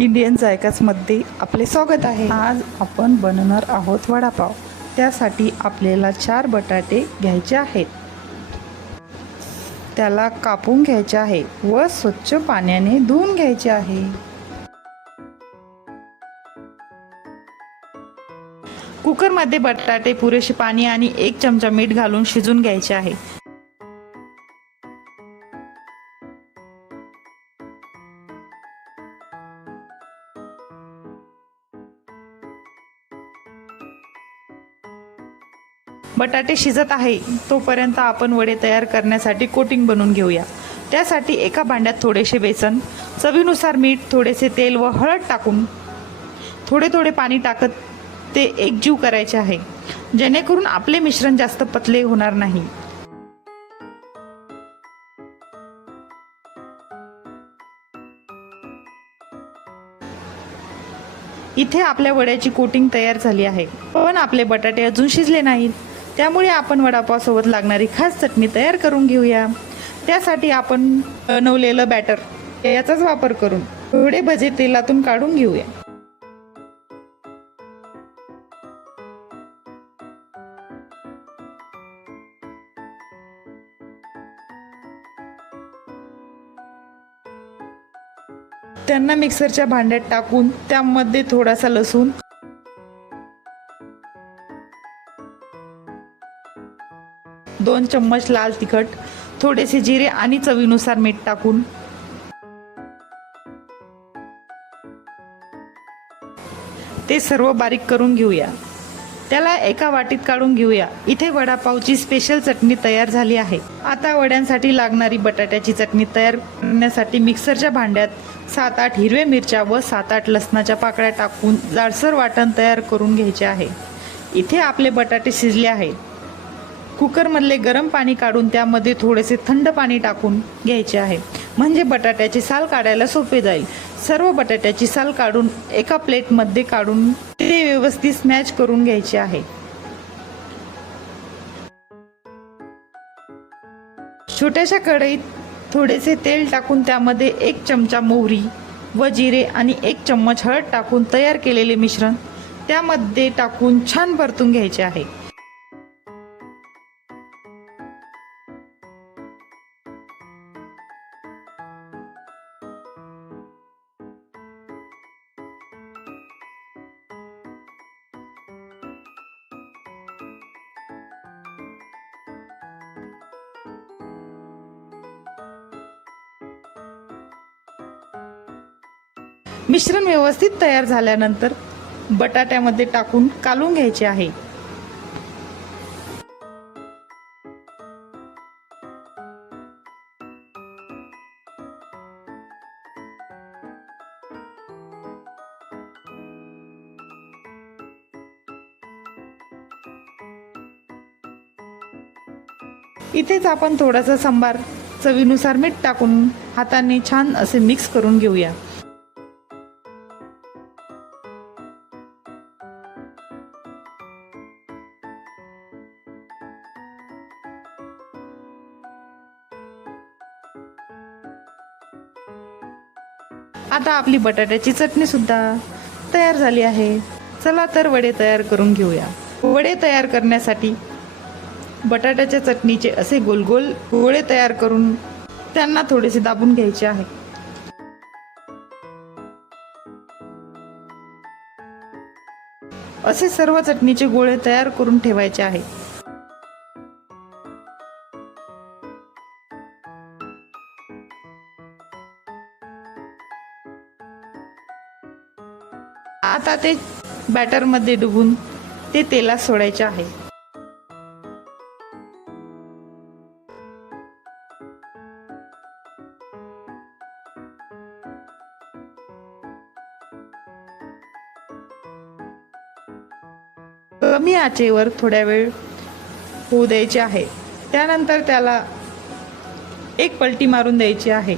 Indian जायकासमध्ये आपले स्वागत आहे। आज आपण बनवणार आहोत वडापाव। त्यासाठी आपल्याला 4 बटाटे घ्यायचे आहेत, त्याला कापून घ्यायचे आहे व स्वच्छ पाण्याने धुवून घ्यायचे आहे। कुकरमध्ये बटाटे पुरेसे पाणी आणि 1 चमचा मीठ घालून शिजवून घ्यायचे आहे। बटाटे शिजत आहे तोपर्यंत आपण वडे तयार करण्यासाठी कोटिंग बनवून घेऊया। त्यासाठी एका भांड्यात थोडेसे बेसन, चवीनुसार मीठ, थोडेसे तेल व हळद टाकून थोडे थोडे पाणी टाकत ते एकजीव करायचे आहे, जेणेकरून आपले मिश्रण जास्त पतले होणार नाही। इथे आपल्या वड्याची कोटिंग तयार झाली आहे, पण आपले बटाटे अजून शिजले नाहीत। त्यामुळे आपण वडापाव सोबत लागणारी खास चटणी तयार करून घेऊया। त्यासाठी आपण बनवलेलं बॅटर याचाच वापर करून थोडे भजे तेलातून काढून घेऊया। त्यांना मिक्सरच्या भांड्यात टाकून त्यामध्ये थोडासा लसूण, 2 चम्मच लाल तिखट, थोडेसे जिरे आणि चवीनुसार मीठ टाकून ते सर्व बारीक करून घेऊया। त्याला एका वाटीत काढून घेऊया। इथे वडापावची स्पेशल चटणी तयार झाली आहे। आता वड्यांसाठी लागणारी बटाट्याची चटणी तयार करण्यासाठी मिक्सरच्या भांड्यात 7-8 हिरव्या मिरच्या व 7-8 लसणाच्या पाकळ्या टाकून जाडसर वाटण तयार करून घ्यायचे आहे। इथे आपले बटाटे शिजले आहेत। कुकरमधले गरम पाणी काढून त्यामध्ये थोडेसे थंड पाणी टाकून घ्यायचे आहे, म्हणजे बटाट्याची साल काढायला सोपे जाईल। सर्व बटाट्याची साल काढून एका प्लेटमध्ये काढून ते व्यवस्थित स्मॅश करून घ्यायचे आहे। छोट्याशा कढईत थोडेसे तेल टाकून त्यामध्ये 1 चमचा मोहरी व जिरे आणि 1 चम्मच हळद टाकून तयार केलेले मिश्रण त्यामध्ये टाकून छान परतून घ्यायचे आहे। मिश्रण व्यवस्थित तयार झाल्यानंतर बटाट्यामध्ये टाकून कालवून घ्यायचे आहे। इथेच आपण थोडासा सांबार चवीनुसार मीठ टाकून हाताने छान असे मिक्स करून घेऊया। आता आपली बटाट्याची चटणी सुद्धा तयार झाली आहे। चला तर वडे तयार करून घेऊया। वडे तयार करण्यासाठी बटाट्याच्या चटणीचे असे गोल गोल गोळे तयार करून त्यांना थोडेसे दाबून घ्यायचे आहे। असे सर्व चटणीचे गोळे तयार करून ठेवायचे आहे। आता ते बॅटर मध्ये डुबून ते तेलात सोडायचे आहे। कमी आचेवर थोड्या वेळ होऊ द्यायचे आहे। त्यानंतर त्याला एक पलटी मारून द्यायची आहे।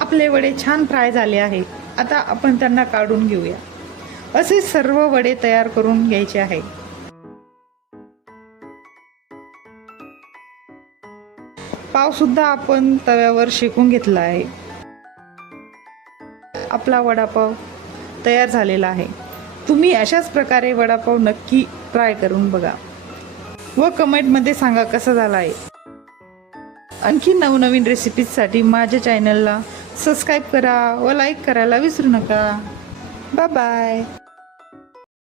आपले वडे छान फ्राय झाले आहे। आता आपण त्यांना काढून घेऊया। असे सर्व वडे तयार करून घ्यायचे आहे। पावसुद्धा आपण तव्यावर शेकून घेतला आहे. आपला वडापाव तयार झालेला आहे. तुम्ही अशाच प्रकारे वडापाव नक्की ट्राय करून बघा व कमेंटमध्ये सांगा कसा झाला आहे. आणखी नवनवीन रेसिपीजसाठी माझ्या चॅनलला सबस्क्राईब करा व लाईक करायला विसरू नका. Bye bye.